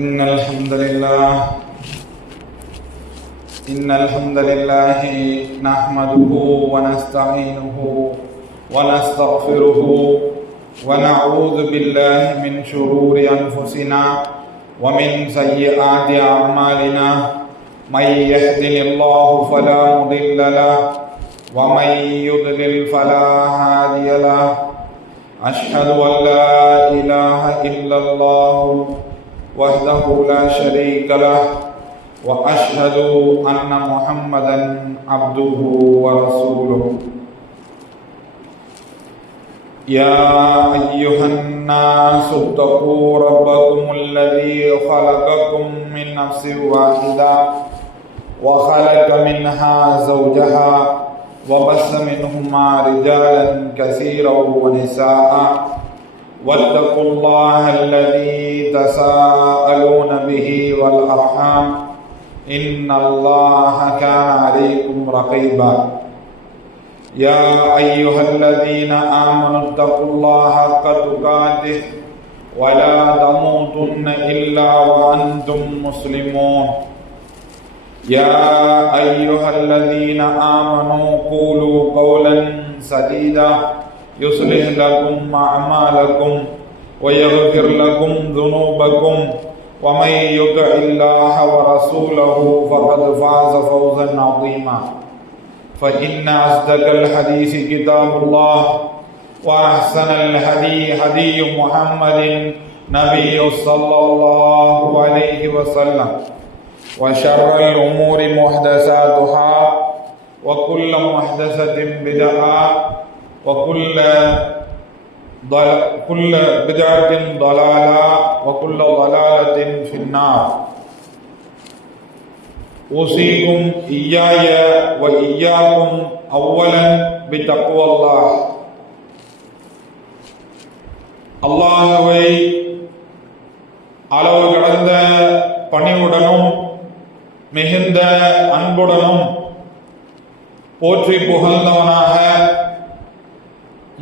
إن الحمد لله نحمده ونستعينه ونستغفره ونعوذ بالله من شرور أنفسنا ومن سيئات أعمالنا من يهده الله فلا مضل له ومن يضلل فلا هادي له أشهد أن لا إله إلا الله وحده لا شريك له وأشهد أن محمدا عبده ورسوله يا أيها الناس اتقوا ربكم الذي خلقكم من نفس واحدة وخلق منها زوجها وبث منهما رجالا كثيرا ونساء واتقوا الله الذي تساءلون به والأرحام إن الله كان عليكم رقيبا يا أيها الذين آمنوا اتقوا الله حق تقاته ولا تموتن إلا وأنتم مسلمون يا أيها الذين آمنوا قولوا قولا سديدا يصلح لكم أعمالكم ويغفر لكم ذنوبكم ومن يطع الله ورسوله فقد فاز فوزا عظيما فإن أصدق الحديث كتاب الله وأحسن الهدي هدي محمد نبي صلى الله عليه وسلم وشر الأمور محدثاتها وكل محدثة بدعة وكل بدعة ضلالة وكل ضلالة في النار أوصيكم إياي وإياكم أولا بتقوى الله அல்லாஹ்வை அளவு கடந்த பணிவுடனும் மிகுந்த அன்புடனும் போற்றி புகழ்ந்தவனாக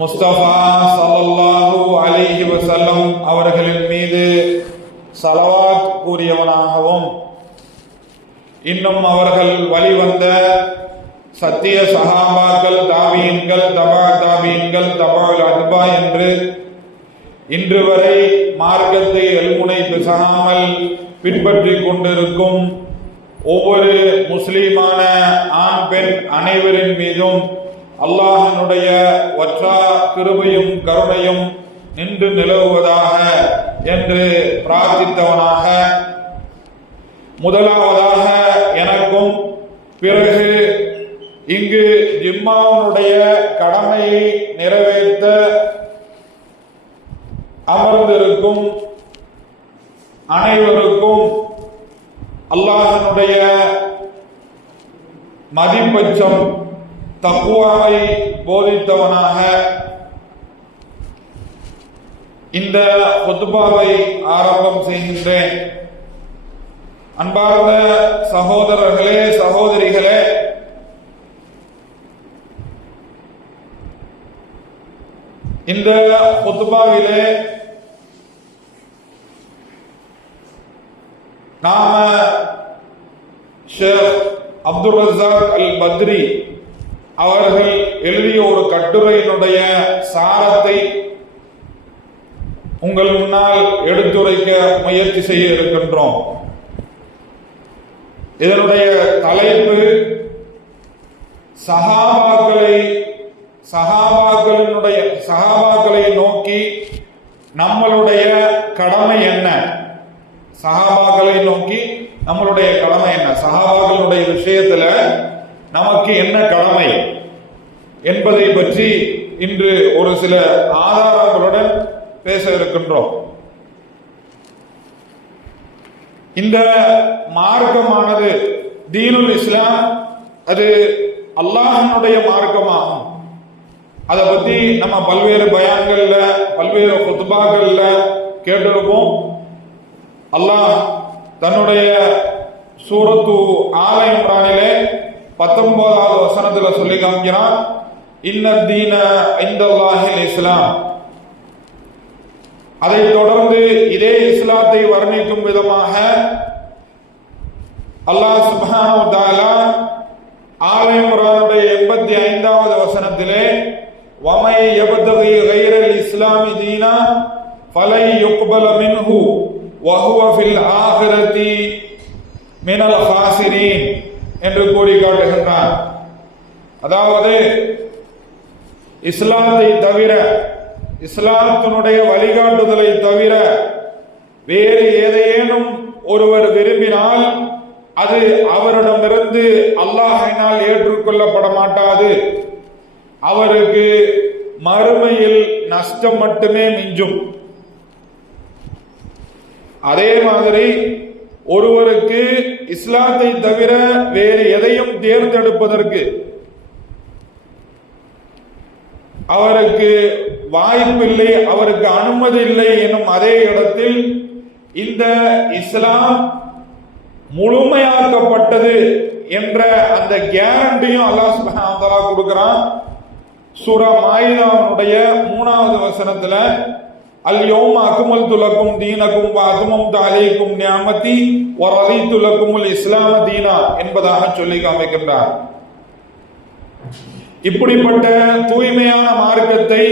முஸ்தபா ஸல்லல்லாஹு அலைஹி வஸல்லம் அவர்களின் மீது ஸலவாத் கூறியவனாகவும் இன்னும் அவர்கள் வழிவந்த சத்திய சஹாபாக்கள் தாபீன்கள் தபா தாபீன்கள் தபால் அத்பா என்று இன்று வரை மார்க்கத்தை எல்முனை பிசகாமல் பின்பற்றி கொண்டிருக்கும் ஒவ்வொரு முஸ்லிமான ஆண் பெண் அனைவரின் மீதும் அல்லாஹ்வினுடைய வற்றா கிருபையும் கருணையும் நின்று நிலவுவதாக என்று பிரார்த்தித்தவனாக முதலாவதாக எனக்கும் பிறகு இங்கு ஜிம்மாவுடைய கடமையை நிறைவேற்ற அமர்ந்திருக்கும் அனைவருக்கும் அல்லாஹ்வினுடைய மதிப்பட்சம் தக்வாவை போதித்தவனாக இந்த குத்பாவை ஆரம்பம் செய்கின்றேன். அன்பார்ந்த சகோதரர்களே சகோதரிகளே, இந்த குத்பாவிலே நாம ஷேக் அப்துல் ரஸாக் அல் பத்ரி அவர்கள் எழுதிய ஒரு கட்டுரையினுடைய சாரத்தை உங்கள் முன்னால் எடுத்துரைக்க முயற்சி செய்ய இருக்கின்றோம். இதனுடைய தலைப்பு சஹாபாக்களை நோக்கி நம்மளுடைய கடமை என்ன, சஹாபாக்களை நோக்கி நம்மளுடைய கடமை என்ன, சஹாபாக்களுடைய விஷயத்துல நமக்கு என்ன கடமை என்பதை பற்றி இன்று ஒரு சில ஆதாரங்களுடன் பேச இருக்கின்றோம். இந்த மார்க்கமானது தீனுல் இஸ்லாம், அது அல்லாஹ்வினுடைய மார்க்கமாகும். அதை பத்தி நம்ம பல்வேறு பயான்கள்ல பல்வேறு குத்பாக்கள்ல கேட்டிருப்போம். அல்லாஹ் தன்னுடைய சூரத்து ஆல இம்ரானிலே 19வது வசனத்துல சொல்லி காமிக்கிறான், இன்னத்தீன இந்தல்லாஹில் இஸ்லாம், அதைத் தொடர்ந்து இதே இஸ்லாத்தை வர்ணிக்கும் விதமாக அல்லாஹ் சுப்ஹானஹு வ தஆலா ஆல இம்ரானுடைய 85வது வசனத்திலே வமை யப்தகி கைரல் இஸ்லாமி தீனா ஃபலை யுக்பல மின்ஹு வஹுவ ஃபில் ஆகிரதி மினல் ஹாசிரீன் என்று கூறி காட்டுகின்றார். அதாவது இஸ்லாத்தை தவிர, இஸ்லாத்தினுடைய வழிகாட்டுதலை தவிர வேறு ஏதேனும் ஒருவர் விரும்பினால் அது அவரிடமிருந்து அல்லாஹ்வினால் ஏற்றுக்கொள்ளப்பட மாட்டாது. அவருக்கு மறுமையில் நஷ்டம் மட்டுமே மிஞ்சும். அதே மாதிரி ஒருவருக்கு இஸ்லாத்தை தவிர வேறு எதையும் தேர்ந்தெடுப்பதற்கு அவருக்கு வாய்ப்பில்லை, அவருக்கு அனுமதி இல்லை எனும் அதே இடத்தில் இந்த இஸ்லாம் முழுமையாக்கப்பட்டது என்ற அந்த கேரண்டியும் அல்லாஹ் சுப்ஹானஹு வ தஆலா கொடுக்கிறான். சூரா மாயிதாவுடைய 3வது வசனத்துல அல் யௌம அக்மல்து லக்கும் தீனக்கும் வ அத்மம்து அலைக்கும் நிஅமதி வ ரதீது லக்குமுல் இஸ்லாம தீனா என்பதாக சொல்லி காமிக்கின்றார். இப்படிப்பட்ட தூய்மையான மார்க்கத்தை,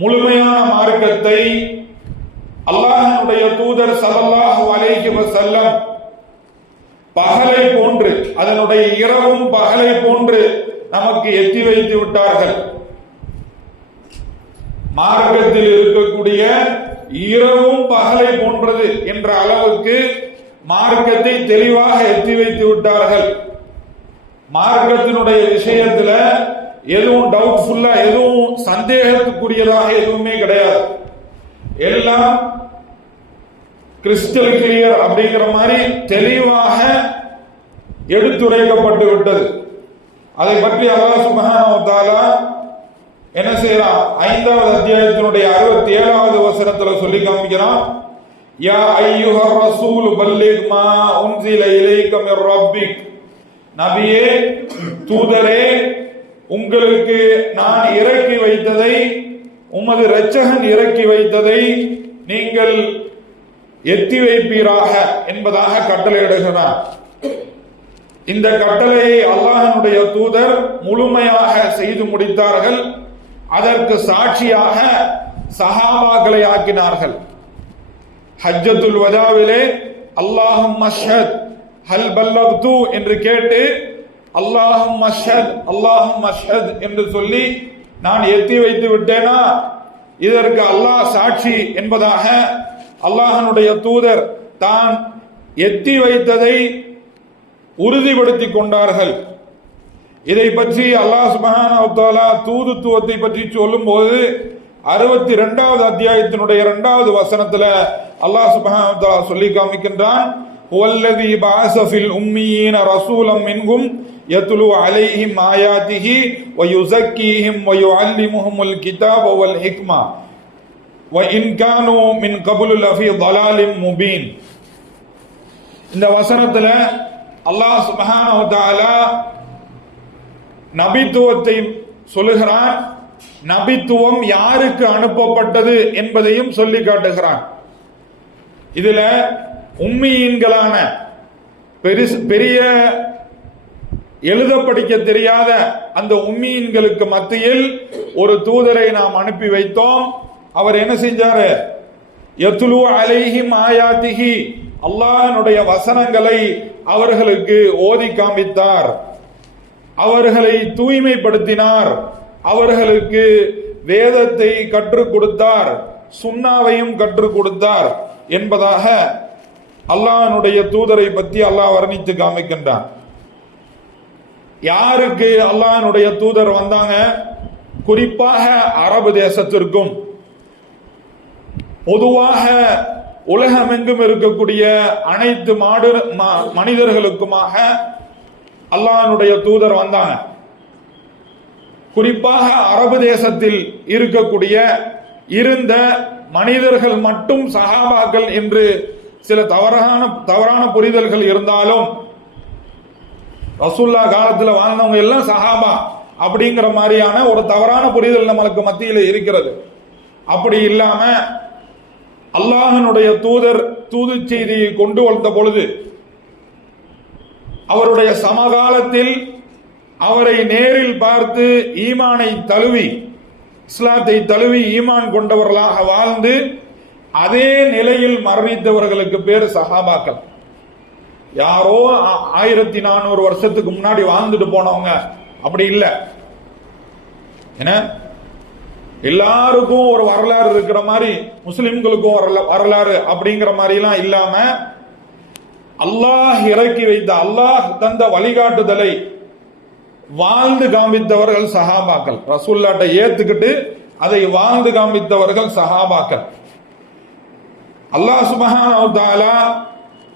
முழுமையான மார்க்கத்தை அல்லாஹ்வுடைய தூதர் ஸல்லல்லாஹு அலைஹி வஸல்லம் பகலை போன்று, அதனுடைய இரவும் பகலை போன்று நமக்கு எத்தி வைத்து விட்டார்கள். மார்க்கத்தில் இருக்கக்கூடிய இரவும் பகலை போன்றது என்ற அளவுக்கு மார்க்கத்தை தெளிவாக எத்தி வைத்து விட்டார்கள். மார்க்கத்தினுடைய விஷயத்துல எதுவும் டவுட்ஃபுல்லா, எதுவும் சந்தேகத்துக்குரியதாக எதுவுமே கிடையாது. எல்லாம் கிறிஸ்டல் கிளியர் அப்படிங்கிற மாதிரி தெளிவாக எடுத்துரைக்கப்பட்டு விட்டது. அதை பற்றி அல்லாஹ் சுப்ஹானஹு வ தஆலா என்ன செய்யறான்? 5வது அத்தியாயத்தினுடைய 67வது வசனத்துல சொல்லி காமிக்கிறான். யா அய்யுஹர் ரசூல் பல்லிக் மா உன்ஸில இலைக மிர் ரப்பிக். நபியே, தூதரே, உங்களுக்கு நான் இறக்கி வைத்ததை, உமது இரட்சகன் இறக்கி வைத்ததை நீங்கள் எத்தி வைப்பீராக என்பதாக கட்டளையிடுகிறார். இந்த கட்டளையை அல்லாஹ்வுடைய தூதர் முழுமையாக செய்து முடித்தார்கள். அதற்கு சாட்சியாக சஹாபாக்களை ஆக்கினார்கள். ஹஜ்ஜத்துல் வதாவிலே அல்லாஹும்ம அஷ்ஹத் ஹல் பல்லக்து என்று கேட்டு அல்லாஹும்ம அஷ்ஹத் அல்லாஹும்ம அஷ்ஹத் என்று சொல்லி நான் எத்தி வைத்து விட்டேனா, இதற்கு அல்லாஹ் சாட்சி என்பதாக அல்லாஹ்வுடைய தூதர் தான் எத்தி வைத்ததை உறுதிப்படுத்திக் கொண்டார்கள். இதை பற்றி அல்லாஹ் சுப்ஹானஹு வ தஆலா தூதுத்துவத்தை பற்றி சொல்லும்போது 62வது அத்தியாயத்தினுடைய 2வது வசனத்துல அல்லாஹ் சுப்ஹானஹு வ தஆலா சொல்லி காமிக்கின்றான். ஹுவல்லதி பஅஸ ஃபில் உம்மீன ரசூலம் மின்ஹும் யத்லு அலைஹிம் ஆயாத்திஹி வ யுஸக்கீஹிம் வ யுஅல்லிமுஹுமுல் கிதாப வல் ஹிக்மா வ இன் கானூ மின் கப்லு லஃபீ ضلالٍ முபீன். இந்த வசனத்துல அல்லாஹ் சுப்ஹானஹு வ தஆலா நபித்துவத்தை சொல்லுகிறான். நபித்துவம் யாருக்கு அனுப்பப்பட்டது என்பதையும் சொல்லி காட்டுகிறான். இதுல உம்மீன்களான பெரிய எழுத படிக்க தெரியாத அந்த உம்மீன்களுக்கு மத்தியில் ஒரு தூதரை நாம் அனுப்பி வைத்தோம். அவர் என்ன செஞ்சாரு? யத்லு அலைஹிம் ஆயாத்திஹி, அல்லாஹ்வுடைய வசனங்களை அவர்களுக்கு ஓதி காண்பித்தார், அவர்களை தூய்மைப்படுத்தினார், அவர்களுக்கு வேதத்தை கற்றுக் கொடுத்தார், சுன்னாவையும் கற்றுக் கொடுத்தார் என்பதாக அல்லாஹ்வுடைய தூதரை பற்றி அல்லாஹ் வர்ணித்து காமிக்கின்றான். யாருக்கு அல்லாஹ்வுடைய தூதர் வந்தாங்க? குறிப்பாக அரபு தேசத்திற்கும் பொதுவாக உலகமெங்கும் இருக்கக்கூடிய அனைத்து மனிதர்களுக்குமாக அல்லாஹ்வுடைய தூதர் வந்தாங்க. குறிப்பாக அரபு தேசத்தில் இருக்கக்கூடிய இருந்த மனிதர்கள் மட்டும் சஹாபாக்கள் என்று சில தவறான புரிதல்கள் இருந்தாலும், ரசூல்லா காலத்தில் வாழ்ந்தவங்க எல்லாம் சஹாபா அப்படிங்கிற மாதிரியான ஒரு தவறான புரிதல் நம்மளுக்கு மத்தியில் இருக்கிறது. அப்படி இல்லாம அல்லாஹ்வுடைய தூதர் தூது செய்தியை கொண்டு வந்த பொழுது அவருடைய சமகாலத்தில் அவரை நேரில் பார்த்து ஈமானை தழுவி, இஸ்லாத்தை தழுவி ஈமான் கொண்டவர்களாக வாழ்ந்து அதே நிலையில் மரணித்தவர்களுக்கு பேர் சஹாபாக்கள். யாரோ 1400 வருஷத்துக்கு முன்னாடி வாழ்ந்துட்டு போனவங்க அப்படி இல்லை. ஏன்னா எல்லாருக்கும் ஒரு வரலாறு இருக்கிற மாதிரி முஸ்லிம்களுக்கும் வரலாறு அப்படிங்கிற மாதிரிலாம் இல்லாம அல்லாஹ் இறக்கி வைத்த, அல்லாஹ் தந்த வழிகாட்டுதலை வாழ்ந்து காண்பித்தவர்கள் சஹாபாக்கள். ரசூலுல்லாஹ்ட்ட ஏத்துக்கிட்டு அதை வாழ்ந்து காண்பித்தவர்கள் சஹாபாக்கள். அல்லாஹ் சுப்ஹானஹு வ தஆலா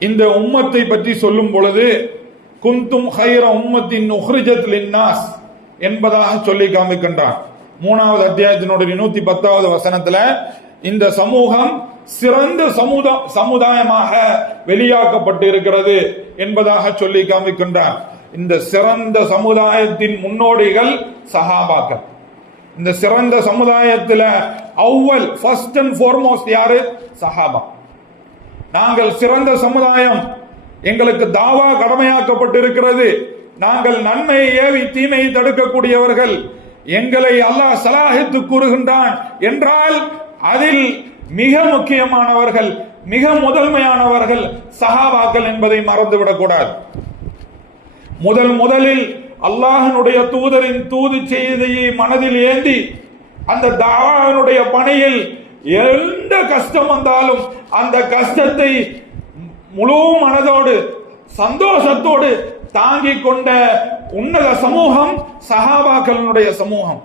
இந்த உம்மத்தை பற்றி சொல்லும் பொழுது குந்தும் ஹைர உம்மத்தின் உஹ்ரிஜத் லின்னாஸ் என்பதாக சொல்லி காண்பிக்கின்றான். 3வது அத்தியாயத்தினுடைய 110வது வசனத்துல இந்த சமூகம் சிறந்த சமுதாயமாக வெளியாக்கப்பட்டு இருக்கிறது என்பதாக சொல்லி காண்பிக்கின்றான். இந்த சிறந்த சமுதாயத்தின் முன்னோடிகள் சஹாபாக்கள். இந்த சிறந்த சமுதாயத்தில் அவ்வல் ஃபர்ஸ்ட் அண்ட் ஃபார்மோஸ்ட் யாரு? சஹாபா. நாங்கள் சிறந்த சமுதாயம், எங்களுக்கு தாவா கடமையாக்கப்பட்டிருக்கிறது, நாங்கள் நன்மையை ஏவி தீமையை தடுக்கக்கூடியவர்கள், எங்களை அல்லாஹ் சலாஹித்து கூறுகின்றான் என்றால் அதில் மிக முக்கியமானவர்கள், மிக முதன்மையானவர்கள் சஹாபாக்கள் என்பதை மறந்துவிடக் கூடாது. முதலில் அல்லாஹ்வுடைய தூதரின் தூது செய்தியை மனதில் ஏந்தி அந்த தாவாவினுடைய பணியில் எந்த கஷ்டம் வந்தாலும் அந்த கஷ்டத்தை முழு மனதோடு சந்தோஷத்தோடு தாங்கிக் கொண்ட உன்னத சமூகம் சஹாபாக்களுடைய சமூகம்.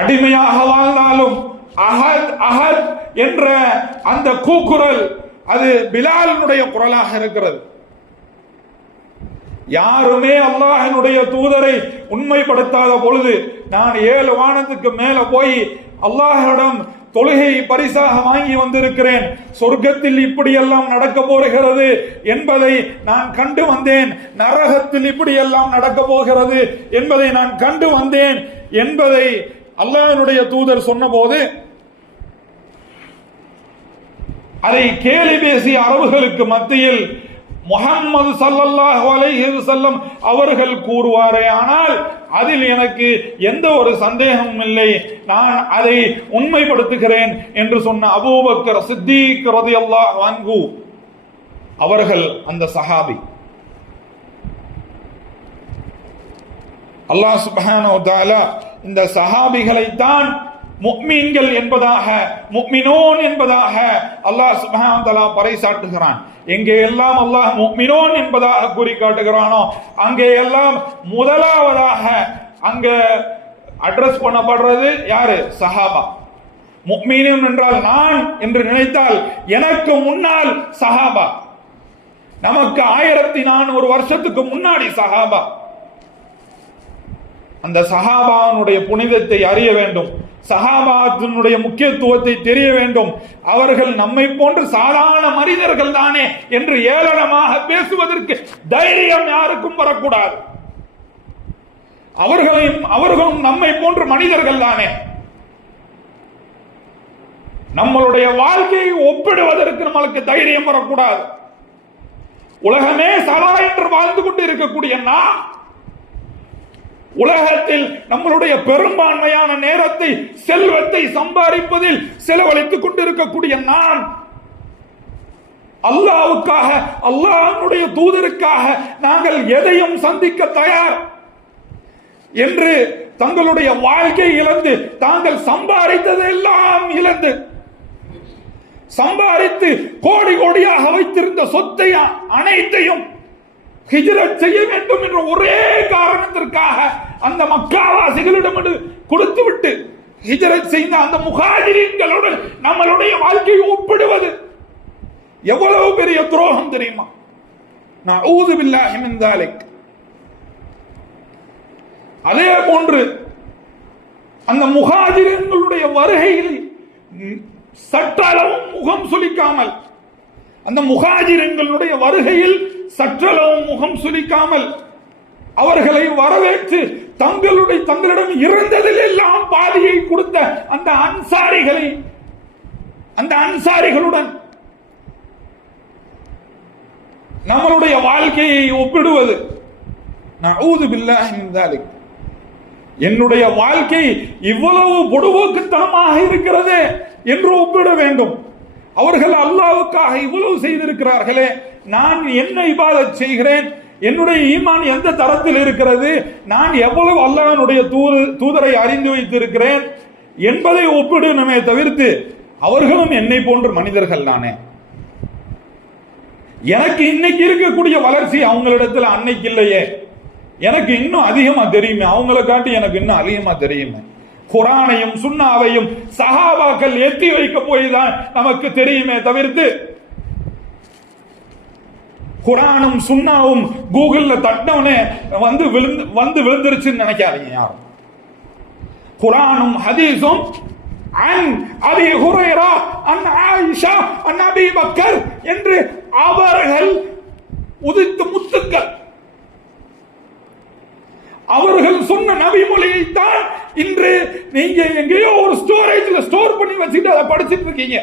அடிமையாக வாழ்ந்தாலும் அஹத் அஹத் என்ற அந்த கூக்குரல் அது பிலாலினுடைய குரலாக இருக்கிறது. யாருமே அல்லாஹ்வினுடைய தூதரை உண்மைப்படுத்தாத பொழுது நான் 7 வானத்துக்கு மேல போய் அல்லாஹ்விடம் தொழுகை பரிசாக வாங்கி வந்திருக்கிறேன், சொர்க்கத்தில் இப்படியெல்லாம் நடக்க போகிறது என்பதை நான் கண்டு வந்தேன், நரகத்தில் இப்படியெல்லாம் நடக்க போகிறது என்பதை நான் கண்டு வந்தேன் என்பதை அல்லாஹ்வினுடைய தூதர் சொன்னபோது அதை கேலி பேசிய அரபுகளுக்கு மத்தியில் முஹம்மது ஸல்லல்லாஹு அலைஹி வஸல்லம் அவர்கள் கூறுவாரே ஆனால் அதில் எனக்கு எந்த ஒரு சந்தேகமும் இல்லை, நான் அதை உண்மைப்படுத்துகிறேன் என்று சொன்ன அபூபக்கர் சித்தீக் ரலியல்லாஹு அன்ஹு அவர்கள் அந்த சஹாபி. அல்லாஹ் சுப்ஹானஹு வ தஆலா இந்த சஹாபிகளை தான் முஃமின்கள் என்பதாக, முஃமினூன் என்பதாக அல்லாஹ் சுப்ஹானஹு வ தஆலா பறைசாட்டுகிறான். எங்கே எல்லாம் அல்லாஹ் முஃமினூன் என்பதாக கூறி காட்டுகிறானோ அங்கே எல்லாம் முதலாவதாக அங்க அட்ரஸ் பண்ணப்படுறது யாரு? சஹாபா. முஃமினூன் என்றால் நான் என்று நினைத்தால் எனக்கு முன்னால் சஹாபா, நமக்கு 1400 வருஷத்துக்கு முன்னாடி சஹாபா. அந்த சஹாபாவுடைய புனிதத்தை அறிய வேண்டும், சஹாபாத்தினுடைய முக்கியத்துவத்தை தெரிய வேண்டும். அவர்கள் நம்மை போன்று சாதாரண மனிதர்கள் தானே என்று ஏளனமாக பேசுவதற்கு தைரியம் யாருக்கும் வரக்கூடாது. அவர்களும் நம்மை போன்று மனிதர்கள் தானே. நம்மளுடைய வாழ்க்கையை ஒப்பிடுவதற்கு நம்மளுக்கு தைரியம் வரக்கூடாது. உலகமே சலா என்று வாழ்ந்து கொண்டு இருக்கக்கூடிய நாம், உலகத்தில் நம்மளுடைய பெரும்பான்மையான நேரத்தை செல்வத்தை சம்பாதிப்பதில் செலவழித்துக் கொண்டிருக்கக்கூடிய நான், அல்லாஹ்வுக்காக அல்லாஹ்வுடைய தூதருக்காக நாங்கள் எதையும் சந்திக்க தயார் என்று தங்களுடைய வாழ்க்கை இழந்து, தாங்கள் சம்பாதித்ததெல்லாம் இழந்து, சம்பாதித்து கோடி கோடியாக வைத்திருந்த சொத்தை அனைத்தையும் ஹிஜ்ரத் செய்ய வேண்டும் என்ற ஒரே காரணத்திற்காக அந்த மக்காவாசிகளிடம் கொடுத்துவிட்டு ஹிஜ்ரத் செய்த அந்த முஹாஜிரீன்களோடு நம்மளுடைய வாழ்க்கையை ஒப்பிடுவது எவ்வளவு பெரிய துரோகம் தெரியுமா? நஊது பில்லாஹி மின் தாலிக். அதே போன்று அந்த முஹாஜிரீன்களுடைய வருகையில் சற்றளவும் முகம் சுளிக்காமல், அந்த முஹாஜிரீன்களுடைய வருகையில் சற்றளவும் முகம் சுளிக்காமல் அவர்களை வரவேற்று தங்களிடம் இருந்ததில் எல்லாம் பாதியை கொடுத்த அந்த அன்சாரிகளுடன் நம்மளுடைய வாழ்க்கையை ஒப்பிடுவது, நஊது பில்லாஹி மின் தாலிக், என்னுடைய வாழ்க்கை இவ்வளவு பொடுபோக்குத்தனமாக இருக்கிறது என்று ஒப்பிட வேண்டும். அவர்கள் அல்லாஹ்வுக்காக இவ்வளவு செய்திருக்கிறார்களே, நான் என்ன இபாதத் செய்கிறேன், என்னுடைய ஈமான் எந்த தரத்தில் இருக்கிறது, நான் எவ்வளவு அல்லாஹ்வுடைய தூதரை அறிந்து வைத்திருக்கிறேன் என்பதை ஒப்பிடணுமே தவிர்த்து, அவர்களும் என்னை போன்ற மனிதர்கள் தானே, எனக்கு இன்னைக்கு இருக்கக்கூடிய வளர்ச்சி அவங்களிடத்துல அன்னைக்கு இல்லையே, எனக்கு இன்னும் அதிகமா தெரியுமே, அவங்களை காட்டி எனக்கு இன்னும் அதிகமா தெரியுமே, குர்ஆனையும் சுன்னாவையும் சஹாபாக்கள் எத்தி வைக்க போய் தான் நமக்கு தெரியுமே தவிர்த்து, குர்ஆனும் சுன்னாவும் கூகுள்ல தட்டவனே வந்து விழுந்துருச்சுன்னு நினைக்காதீங்க யாரும். குர்ஆனும் ஹதீஸும் அன் அபி ஹுரைரா அன் ஆயிஷா அன் அபி பக்கர் என்று அவர்கள் உதித்த முத்துக்கள், அவர்கள் சொன்ன நபி மொழியைத்தான் இன்று நீங்க எங்கேயோ ஒரு ஸ்டோரேஜ்ல ஸ்டோர் பண்ணி வச்சுட்டு அதை படிச்சுட்டு இருக்கீங்க.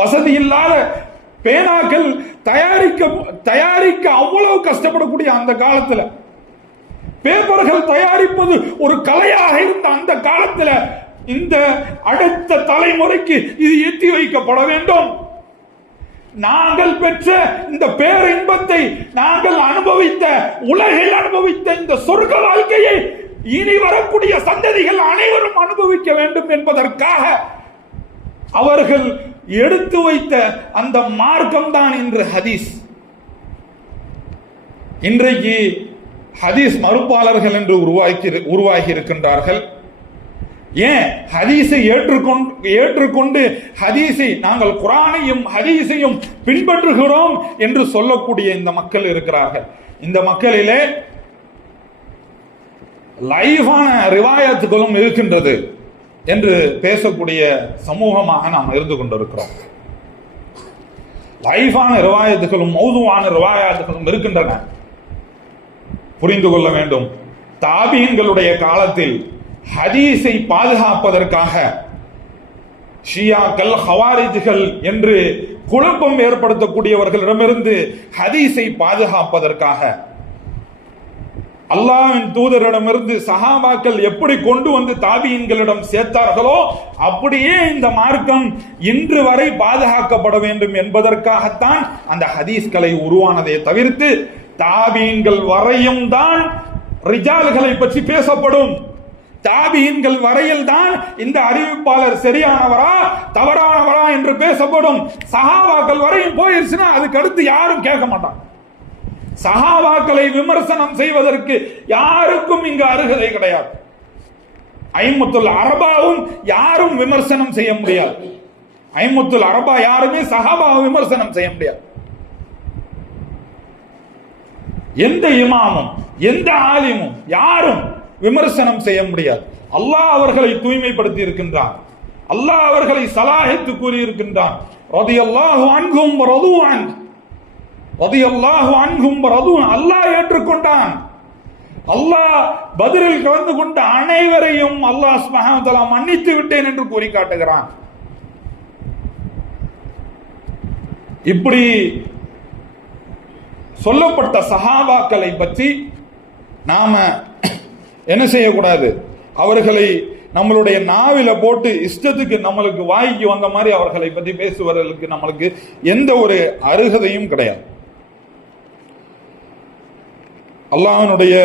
வசதி இல்லாத பேனாக்கள் தயாரிக்க அவ்வளவு கஷ்டப்படக்கூடிய அந்த காலத்துல, பேப்பர்கள் தயாரிப்பது ஒரு கலையாக இருந்த அந்த காலத்துல, இந்த அடுத்த தலைமுறைக்கு இது எத்தி வைக்கப்பட வேண்டும். நாங்கள் பெற்ற இந்த பேரின்பத்தை, நாங்கள் அனுபவித்த, உலகில் அனுபவித்த இந்த சொர்க்க வாழ்க்கையை இனி வரக்கூடிய சந்ததிகள் அனைவரும் அனுபவிக்க வேண்டும் என்பதற்காக அவர்கள் எடுத்து வைத்த அந்த மார்க்கம் தான் இன்று ஹதீஸ். இன்றைக்கு ஹதீஸ் மறுப்பாளர்கள் என்று உருவாகி இருக்கின்றார்கள். ஏன் ஹதீஸை ஏற்றுக்கொண்டு ஹதீஸை நாங்கள் குர்ஆனையும் ஹதீஸையும் பின்பற்றுகிறோம் என்று சொல்லக்கூடிய இந்த மக்கள் இருக்கிறார்கள். இந்த மக்களிலே லைவான ரிவாயத்துகளும் இருக்கின்றது என்று பேசக்கூடிய சமூகமாக நாம் இருந்து கொண்டிருக்கிறோம். லைவான ரிவாயத்துகளும் மௌதுவான ரிவாயத்துகளும் இருக்கின்றன. புரிந்து கொள்ள வேண்டும், தாபீன்களுடைய காலத்தில் ஹதீஸை பாதுகாப்பதற்காக ஷியாக்கள், ஹவாரிஜ்கள் என்று குழப்பம் ஏற்படுத்தக்கூடியவர்களிடமிருந்து ஹதீஸை பாதுகாப்பதற்காக அல்லாஹ்வின் தூதரிடமிருந்து சஹாபாக்கள் எப்படி கொண்டு வந்து தாபீன்களிடம் சேர்த்தார்களோ அப்படியே இந்த மார்க்கம் இன்று வரை பாதுகாக்கப்பட வேண்டும் என்பதற்காகத்தான் அந்த ஹதீஸ்களை உருவானதை தவிர்த்து, தாபீன்கள் வரையும் தான் ரிஜால்களை பற்றி பேசப்படும். தாபீன்கள் வரையில் தான் இந்த அறிவிப்பாளர் சரியானவரா தவறானவரா என்று பேசப்படும். சஹாபாக்கள் வரையும் போயிருச்சுன்னா அதுக்கு அடுத்து யாரும் கேட்க மாட்டாங்க. சஹாபாக்களை விமர்சனம் செய்வதற்கு யாருக்கும் இங்கு அருகதை கிடையாது. ஐமுத்துல் அரபாவும் யாரும் விமர்சனம் செய்ய முடியாது. ஐமுத்துல் அரபா யாருமே சஹாபாவை விமர்சனம் செய்ய முடியாது. எந்த இமாமும் எந்த ஆலிமும் யாரும் விமர்சனம் செய்ய முடியாது. அல்லாஹ் அவர்களை தூய்மைப்படுத்தி இருக்கின்றான். அல்லாஹ் அவர்களை சலாஹித்து கூறி இருக்கின்றான். ரலியல்லாஹு அன்ஹும் வ ரது அன், ரலியல்லாஹு அன்ஹும் வ ரது அன், அல்லாஹ் ஏற்றுக்கொண்டான். அல்லாஹ் பத்ரில் கலந்து கொண்ட அனைவரையும் அல்லாஹ் சுப்ஹானஹு வ தஆலா மன்னித்து விட்டேன் என்று கூறி காட்டுகிறான். இப்படி சொல்லப்பட்ட சஹாபாக்களை பற்றி நாம என்ன செய்யக்கூடாது, அவர்களை நம்மளுடைய நாவில போட்டு இஷ்டத்துக்கு நம்மளுக்கு வாய்க்கு வந்த மாதிரி அவர்களை பற்றி பேசுவதற்கு நம்மளுக்கு எந்த ஒரு அருகதையும் கிடையாது. அல்லாஹ்வுடைய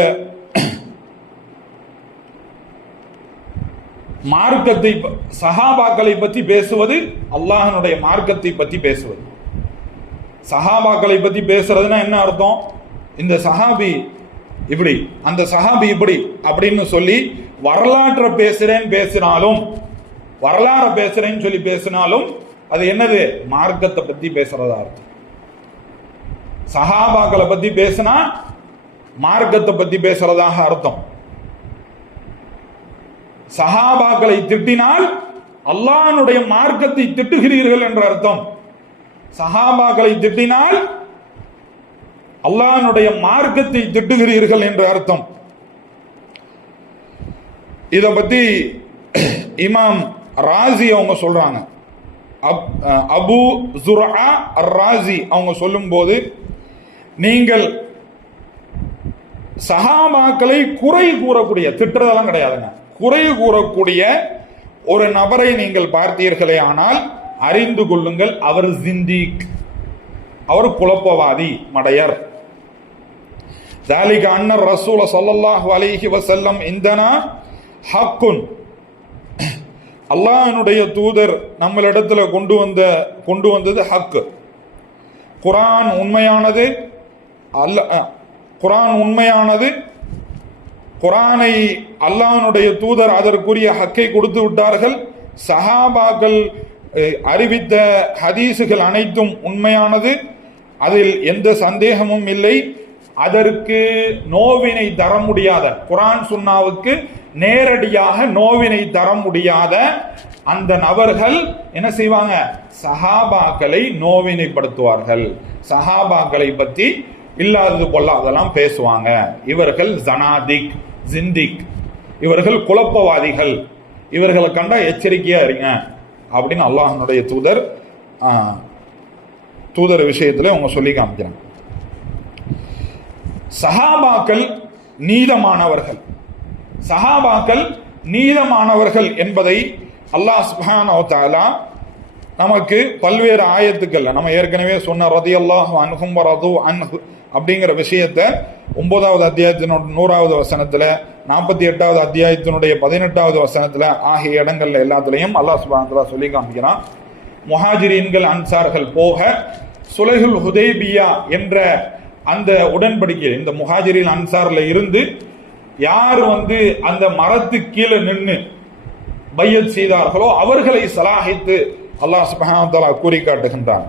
மார்க்கத்தை, சஹாபாக்களை பற்றி பேசுவது அல்லாஹ்வுடைய மார்க்கத்தை பற்றி பேசுவது. சஹாபாக்களை பற்றி பேசுறதுன்னா என்ன அர்த்தம்? இந்த சஹாபி இப்படி, அந்த சஹாபி இப்படி அப்படின்னு சொல்லி வரலாற்றை பேசுறேன்னு சொல்லி பேசினாலும் அது என்னது? மார்க்கத்தை பத்தி பேசுறதா அர்த்தம். சஹாபாக்களை பத்தி பேசினா மார்க்கத்தை பத்தி பேசுறதாக அர்த்தம். சஹாபாக்களை திட்டினால் அல்லாஹ்வுடைய மார்க்கத்தை திட்டுகிறீர்கள் என்ற அர்த்தம். சஹாபாக்களை திட்டினால் அல்லாஹ்வுடைய மார்க்கத்தை திட்டுகிறீர்கள் என்ற அர்த்தம். இதை பத்தி இமாம் ராசி அவங்க சொல்றாங்க. அபு ஜுர்ஆ அர்-ராசி அவங்க சொல்லும்போது, நீங்கள் சஹாபாக்களை குறை கூறக்கூடிய, திட்டுறதெல்லாம் கிடையாதுங்க, குறை கூறக்கூடிய ஒரு நபரை நீங்கள் பார்த்தீர்களே ஆனால் அறிந்து கொள்ளுங்கள், அவர் ஜிந்தீக், அவர் குழப்பவாதி, மடையர். ذلك أن الرسول صلى الله عليه وسلم عندنا حق. அல்லாஹ்வுடைய தூதர் நம்மளிடத்துல கொண்டு வந்தது ஹக். குர்ஆன் உண்மையானது. குர்ஆன் உண்மையானது. குர்ஆனை அல்லாஹ்வுடைய தூதர் அதற்குரிய ஹக்கை கொடுத்து விட்டார்கள். சஹாபாக்கள் அறிவித்த ஹதீசுகள் அனைத்தும் உண்மையானது, அதில் எந்த சந்தேகமும் இல்லை. அதற்கு நோவினை தர முடியாத, குர்ஆன் சுன்னாவுக்கு நேரடியாக நோவினை தர முடியாத அந்த நபர்கள் என்ன செய்வாங்க? சஹாபாக்களை நோவினைப்படுத்துவார்கள், சஹாபாக்களை பற்றி இல்லாதது பொல்லாதெல்லாம் பேசுவாங்க. இவர்கள் ஜனாதிக், ஜிந்திக், இவர்கள் குழப்பவாதிகள், இவர்களை கண்டா எச்சரிக்கையா இருங்க அப்படின்னு அல்லாஹ்வுடைய தூதர் விஷயத்துல அவங்க சொல்லி காமிக்கிறாங்க. சஹாபாக்கள் நீதமானவர்கள், சஹாபாக்கள் நீதமானவர்கள் என்பதை அல்லாஹ் சுப்ஹானஹு வ தஆலா நமக்கு பல்வேறு ஆயத்துக்கள், நம்ம ஏற்கனவே சொன்ன ரலியல்லாஹு அன்ஹும் வ ரது அன்ஹு அப்படிங்கிற விஷயத்தை 9வது அத்தியாயத்தினுடைய 100வது வசனத்துல, 48வது அத்தியாயத்தினுடைய 18வது வசனத்துல ஆகிய இடங்கள்ல எல்லாத்துலயும் அல்லாஹ் சுப்ஹானஹு வ தஆலா சொல்லி காமிக்கிறான். முஹாஜிரீன்கள் அன்சார்கள் போக சுலஹுல் ஹுதைபியா என்ற அந்த உடன்படிக்கை, இந்த முஹாஜிரின் அன்சார்ல இருந்து யார் அந்த மரத்து கீழே நின்று பையத் செய்தார்களோ அவர்களை சலாஹித்து அல்லாஹ் சுப்ஹானஹு வ தஆலா கூறி காட்டுகின்றான்.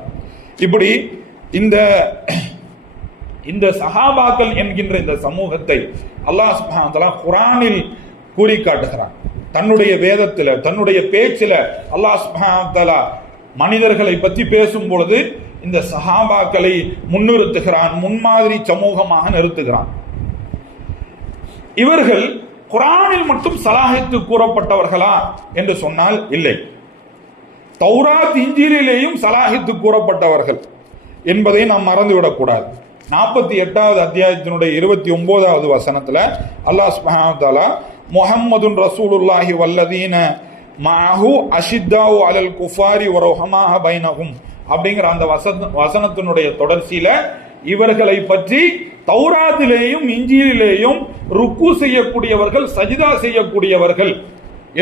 இப்படி இந்த சஹாபாக்கள் என்கின்ற இந்த சமூகத்தை அல்லாஹ் சுப்ஹானஹு வ தஆலா குர்ஆனில் கூறி காட்டுகிறான். தன்னுடைய வேதத்தில், தன்னுடைய பேச்சில் அல்லாஹ் சுப்ஹானஹு வ தஆலா மனிதர்களை பற்றி பேசும் பொழுது இந்த சஹாபாக்களை முன்னிறுத்துகிறான், முன்மாதிரி சமூகமாக நிறுத்துகிறான். இவர்கள் குர்ஆனில் மட்டும் சலாஹித்து கூறப்பட்டவர்களா என்று சொன்னால் இல்லை, தௌராத் இன்ஜீலிலேயும் சலாஹித்து கூறப்பட்டவர்கள் என்பதை நாம் மறந்துவிடக்கூடாது. 48வது அத்தியாயத்தினுடைய 29வது வசனத்துல அல்லாஹ் சுப்ஹானஹு வ தஆலா முஹம்மதுன் ரசூலுல்லாஹி வல்லதீன மஅஹு அஷித்தாஉ அலல் குஃபாரி வ ரஹமாக பைனஹும் அப்படிங்கிற அந்த வசனத்தினுடைய தொடர்ச்சியில இவர்களை பற்றி தௌராத்திலேயும் இன்ஜீலிலேயும் ருக்கு செய்யக்கூடியவர்கள், சஜிதா செய்யக்கூடியவர்கள்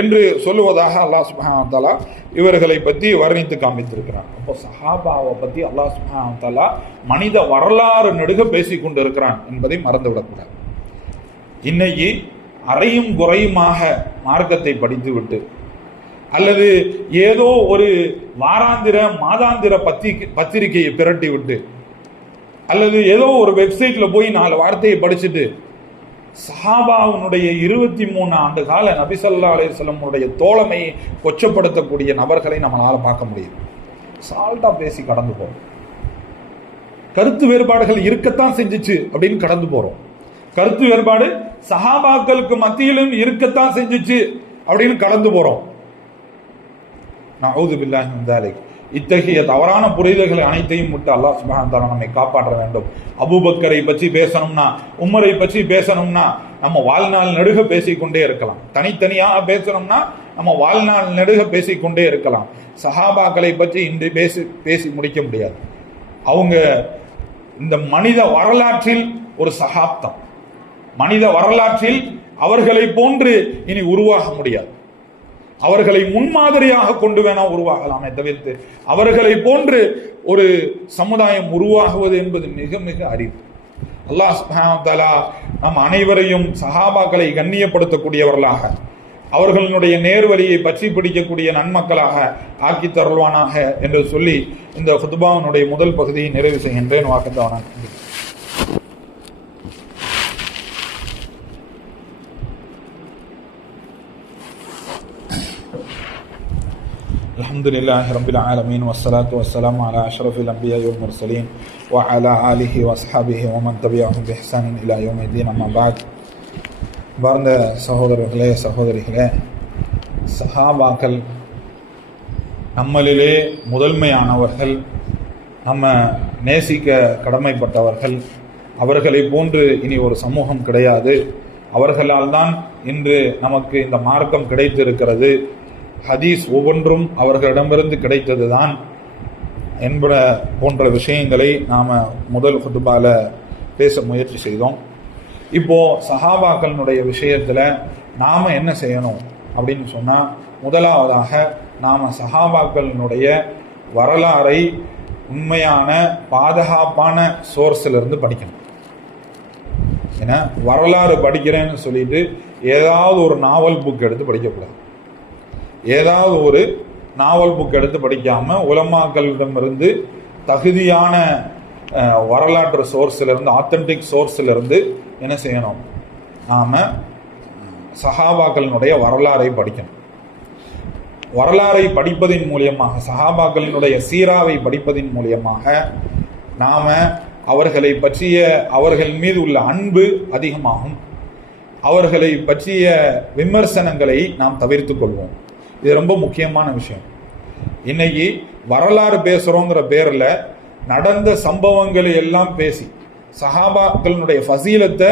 என்று சொல்லுவதாக அல்லாஹ் சுப்ஹானஹு வ தஆலா இவர்களை பற்றி வர்ணித்து காமித்திருக்கிறார். அப்போ சஹாபாவை பற்றி அல்லாஹ் சுப்ஹானஹு வ தஆலா மனித வரலாறு நெடுக பேசிக் கொண்டிருக்கிறான் என்பதை மறந்துவிடக்கூடாது. இன்னைக்கு அறையும் குறையுமாக மார்க்கத்தை படித்துவிட்டு, அல்லது ஏதோ ஒரு வாராந்திர மாதாந்திர பத்திரிகையை பிரட்டி விட்டு, அல்லது ஏதோ ஒரு வெப்சைட்ல போய் 4 வார்த்தையை படிச்சுட்டு சஹாபாவுடைய 23 ஆண்டு கால நபி ஸல்லல்லாஹு அலைஹி வஸல்லம் தோழமையை கொச்சப்படுத்தக்கூடிய நபர்களை நம்மளால பார்க்க முடியும். சால்ட்டா பேசி கடந்து போறோம். கருத்து வேறுபாடுகள் இருக்கத்தான் செஞ்சிச்சு அப்படின்னு கடந்து போறோம். கருத்து வேறுபாடு சஹாபாக்களுக்கு மத்தியிலும் இருக்கத்தான் செஞ்சிச்சு அப்படின்னு கடந்து போறோம். நஊது பில்லாஹி மின் தாலிக். இத்தகைய தவறான புரிதல்களை அனைத்தையும் விட்டு அல்லாஹ் சுப்ஹானஹு வ தஆலா நம்மை காப்பாற்ற வேண்டும். அபூபக்கரை பற்றி பேசணும்னா, உமரை பற்றி பேசணும்னா நம்ம வாழ்நாள் நெடுக பேசிக்கொண்டே இருக்கலாம். தனித்தனியாக பேசணும்னா நம்ம வாழ்நாள் நெடுக பேசிக்கொண்டே இருக்கலாம். சஹாபாக்களை பற்றி இன்று பேசி முடிக்க முடியாது. அவங்க இந்த மனித வரலாற்றில் ஒரு சகாப்தம், மனித வரலாற்றில் அவர்களை போன்று இனி உருவாக முடியாது. அவர்களை முன்மாதிரியாக கொண்டு வேணா உருவாகலாமே தவிர்த்து அவர்களை போன்று ஒரு சமுதாயம் உருவாகுவது என்பது மிக மிக அரிது. அல்லாஹ் சுப்ஹானஹு வ தஆலா நம் அனைவரையும் சஹாபாக்களை கண்ணியப்படுத்தக்கூடியவர்களாக, அவர்களுடைய நேர்வழியை பற்றி பிடிக்கக்கூடிய நன்மக்களாக ஆக்கி தருவானாக என்று சொல்லி இந்த குத்பாவினுடைய முதல் பகுதியை நிறைவு செய்கின்றேன். வாக்கத்தான அல்ஹம்துலில்லாஹி ரப்பில் ஆலமீன் வஸ்ஸலாத்து வஸ்ஸலாமு அலா அஷ்ரஃபில் அன்பியாஇ வல் முர்ஸலீன் வ அலா ஆலிஹி வஸ்ஹாபிஹி வ மன் தபிஅஹும் பிஹ்சானின் இலா யௌமிddin. அம்மா பஅத். பார்ந்த சகோதரர்களே, சகோதரிகளே, சஹாபாக்கள் நம்மளிலே முதன்மையானவர்கள், நம்ம நேசிக்க கடமைப்பட்டவர்கள். அவர்களை போன்று இனி ஒரு சமூகம் கிடையாது. அவர்களால் தான் இன்று நமக்கு இந்த மார்க்கம் கிடைத்திருக்கிறது. ஹதீஸ் ஒவ்வொன்றும் அவர்களிடமிருந்து கிடைத்தது தான் என்பன போன்ற விஷயங்களை நாம் முதல் ஹுதுபால பேச முயற்சி செய்தோம். இப்போது சஹாபாக்களினுடைய விஷயத்தில் நாம் என்ன செய்யணும் அப்படின்னு சொன்னால், முதலாவதாக நாம் சஹாபாக்களினுடைய வரலாறை உண்மையான பாதுகாப்பான சோர்ஸிலிருந்து படிக்கணும். ஏன்னா வரலாறு படிக்கிறேன்னு சொல்லிட்டு ஏதாவது ஒரு நாவல் புக் எடுத்து படிக்கக்கூடாது. ஏதாவது ஒரு நாவல் புக் எடுத்து படிக்காமல் உலமாக்களிடமிருந்து தகுதியான வரலாற்று சோர்ஸிலிருந்து, ஆத்தென்டிக் சோர்ஸிலிருந்து என்ன செய்யணும்? நாம் சஹாபாக்களினுடைய வரலாறை படிக்கணும். வரலாறை படிப்பதின் மூலியமாக, சஹாபாக்களினுடைய சீராவை படிப்பதின் மூலியமாக நாம் அவர்களை பற்றிய, அவர்கள் மீது உள்ள அன்பு அதிகமாகும். அவர்களை பற்றிய விமர்சனங்களை நாம் தவிர்த்து கொள்வோம். இது ரொம்ப முக்கியமான விஷயம். இன்னைக்கு வரலாறு பேசுகிறோங்கிற பேரில் நடந்த சம்பவங்களை எல்லாம் பேசி சஹாபாக்களினுடைய ஃபசீலத்தை,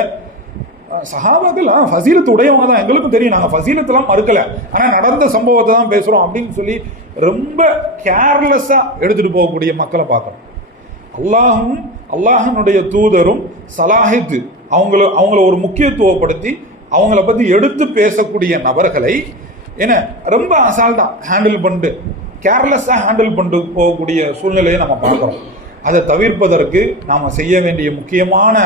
சஹாபாக்கள் ஃபசீலத்து உடையவங்க தான், எங்களுக்கும் தெரியும், நாங்கள் ஃபசீலத்தெல்லாம் மறுக்கலை, ஆனால் நடந்த சம்பவத்தை தான் பேசுகிறோம் அப்படின்னு சொல்லி ரொம்ப கேர்லெஸ்ஸாக எடுத்துகிட்டு போகக்கூடிய மக்களை பார்க்குறோம். அல்லாஹனுடைய தூதரும் சலாஹித்து அவங்கள ஒரு முக்கியத்துவப்படுத்தி அவங்கள பற்றி எடுத்து பேசக்கூடிய நபர்களை என்ன ரொம்ப அசால்ட்டா ஹேண்டில் பண்ணிட்டு, கேர்லெஸ்ஸாக ஹேண்டில் பண்ணிட்டு போகக்கூடிய சூழ்நிலையை நம்ம பார்க்குறோம். அதை தவிர்ப்பதற்கு நாம் செய்ய வேண்டிய முக்கியமான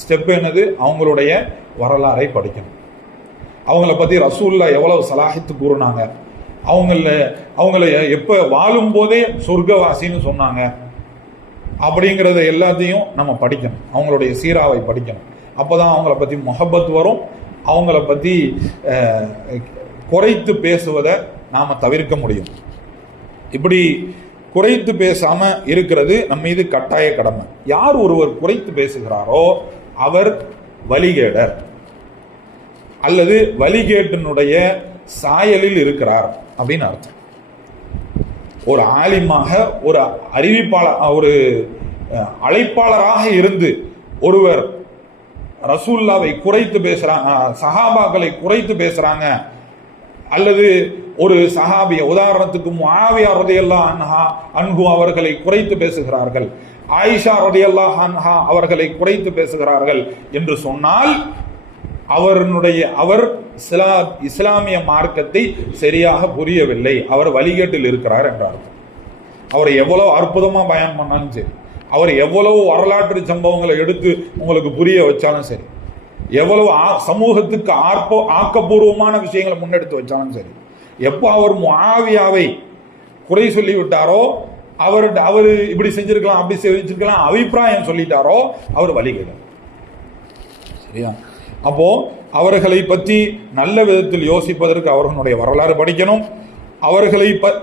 ஸ்டெப் என்னது? அவங்களுடைய வரலாறை படிக்கணும். அவங்கள பற்றி ரசூல்லா எவ்வளவு சலாஹித்து கூறுனாங்க, அவங்கள எப்போ வாழும் போதே சொர்க்கவாசின்னு சொன்னாங்க அப்படிங்கிறத எல்லாத்தையும் நம்ம படிக்கணும். அவங்களுடைய சீராவை படிக்கணும். அப்போ தான் அவங்கள பற்றி முஹப்பத் வரும். அவங்கள பற்றி குறைத்து பேசுவதை நாம் தவிர்க்க முடியும். இப்படி குறைத்து பேசாமல் இருக்கிறது நம் மீது கட்டாய கடமை. யார் ஒருவர் குறைத்து பேசுகிறாரோ அவர் வழிகேடர் அல்லது வழிகேட்டினுடைய சாயலில் இருக்கிறார் அப்படின்னு அர்த்தம். ஒரு ஆலிமாக, ஒரு அறிவிப்பாளர், ஒரு அழைப்பாளராக இருந்து ஒருவர் ரசூல்லாவை குறைத்து பேசுறாங்க, சஹாபாக்களை குறைத்து பேசுறாங்க, அல்லது ஒரு சஹாபிய, உதாரணத்துக்கு முஆவியா ரலியல்லாஹு அன்ஹு அவர்களை குறைத்து பேசுகிறார்கள், ஆயிஷா ரலியல்லாஹு அன்ஹா அவர்களை குறைத்து பேசுகிறார்கள் என்று சொன்னால் அவர் இஸ்லாமிய மார்க்கத்தை சரியாக புரியவில்லை, அவர் வழிகேட்டில் இருக்கிறார் என்றார். அவர் எவ்வளவு அற்புதமா பயன் பண்ணாலும் சரி, அவர் எவ்வளவு வரலாற்று சம்பவங்களை எடுத்து உங்களுக்கு புரிய வச்சாலும் சரி, எவ்வளவு சமூகத்துக்கு ஆக்கப்பூர்வமான விஷயங்களை முன்னெடுத்து வச்சாலும் சரி, எப்போ அவர் முஆவியாவை குறை சொல்லி விட்டாரோ, அவர் இப்படி செஞ்சிருக்கலாம், அப்படி செஞ்சிருக்கலாம் அபிப்பிராயம் சொல்லிட்டாரோ, அவர் வழிகேடு. சரியா? அப்போ அவர்களை பற்றி நல்ல விதத்தில் யோசிப்பதற்கு அவர்களுடைய வரலாறு படிக்கணும்.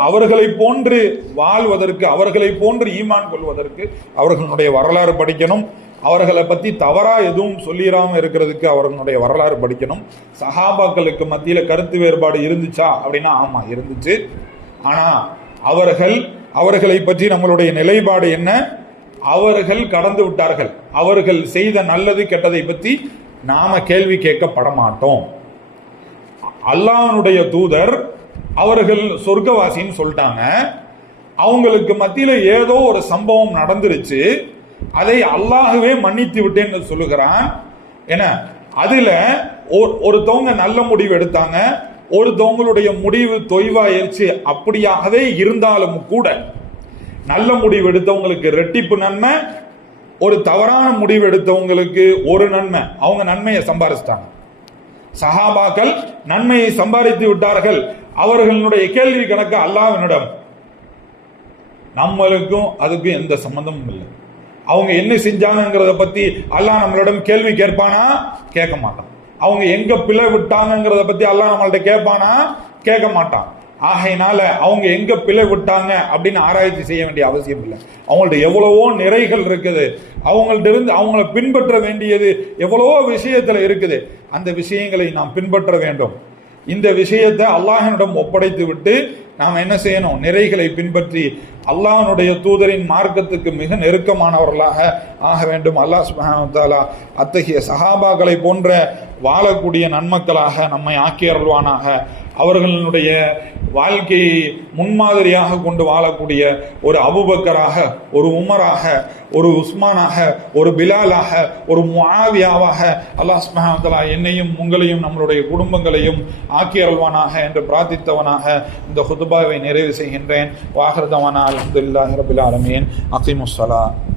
அவர்களை போன்று வாழ்வதற்கு, அவர்களை போன்று ஈமான் கொள்வதற்கு அவர்களுடைய வரலாறு படிக்கணும். அவர்களை பற்றி தவறா எதுவும் சொல்லிடாமல் இருக்கிறதுக்கு அவர்களுடைய வரலாறு படிக்கணும். சஹாபாக்களுக்கு மத்தியில் கருத்து வேறுபாடு இருந்துச்சா அப்படின்னா ஆமா இருந்துச்சு. ஆனா அவர்களை பற்றி நம்மளுடைய நிலைப்பாடு என்ன? அவர்கள் கடந்து விட்டார்கள். அவர்கள் செய்த நல்லது கெட்டதை பற்றி நாம கேள்வி கேட்கப்பட மாட்டோம். அல்லாஹ்வுடைய தூதர் அவர்கள் சொர்க்கவாசின்னு சொல்லிட்டாங்க. அவங்களுக்கு மத்தியில ஏதோ ஒரு சம்பவம் நடந்துருச்சு, அதை அல்லாஹ்வே மன்னித்து விட்டேன்னு சொல்லுகிறான். என்ன அதுல ஒருத்தவங்க நல்ல முடிவு எடுத்தாங்க, ஒருத்தவங்களுடைய முடிவு தொய்வாயிருச்சு. அப்படியாகவே இருந்தாலும் கூட நல்ல முடிவு எடுத்தவங்களுக்கு ரெட்டிப்பு நன்மை, ஒரு தவறான முடிவு எடுத்தவங்களுக்கு ஒரு நன்மை. அவங்க நன்மையை சம்பாதிச்சிட்டாங்க. சஹாபாக்கள் நன்மையை சம்பாதித்து விட்டார்கள். அவர்களுடைய கேள்வி கணக்கு அல்லாஹ்வினிடம். நம்மளுக்கும் அதுக்கும் எந்த சம்பந்தமும் இல்லை. அவங்க என்ன செஞ்சாங்கிறத பத்தி அல்லாஹ் நம்மளிடம் கேள்வி கேட்பானா? கேட்க மாட்டான். அவங்க எங்க பிழை விட்டாங்கிறத பத்தி அல்லாஹ் நம்மள்ட்ட கேட்பானா? கேட்க மாட்டான். ஆகையினால அவங்க எங்க பிழை விட்டாங்க அப்படின்னு ஆராய்ச்சி செய்ய வேண்டிய அவசியம் இல்லை. அவங்கள்ட்ட எவ்வளவோ நிறைகள் இருக்குது, அவங்கள்ட்ட இருந்து அவங்கள பின்பற்ற வேண்டியது எவ்வளவோ விஷயத்துல இருக்குது. அந்த விஷயங்களை நாம் பின்பற்ற வேண்டும். இந்த விஷயத்தை அல்லாஹ்விடம் ஒப்படைத்து விட்டு நாம் என்ன செய்யணும்? நிறைகளை பின்பற்றி அல்லாஹ்வுடைய தூதரின் மார்க்கத்துக்கு மிக நெருக்கமானவர்களாக ஆக வேண்டும். அல்லாஹ் சுப்ஹானஹு வ தஆலா அத்தகைய சஹாபாக்களை போன்ற வாழக்கூடிய நன்மக்களாக நம்மை ஆக்கி அருள்வானாக. அவர்களுடைய வாழ்க்கையை முன்மாதிரியாக கொண்டு வாழக்கூடிய ஒரு அபூபக்கராக, ஒரு உமராக, ஒரு உஸ்மானாக, ஒரு பிலாலாக, ஒரு முஆவியாவாக அல்லாஹ் சுப்ஹானஹு வ தஆலா என்னையும் உங்களையும் நம்மளுடைய குடும்பங்களையும் ஆக்கி அருள்வானாக என்று பிரார்த்தித்தவனாக இந்த ஹுத்பாவை நிறைவு செய்கின்றேன். வாஹிர் தவானா அல்ஹம்துலில்லாஹி ரப்பில் ஆலமீன். அகீமுஸ் ஸலாத்.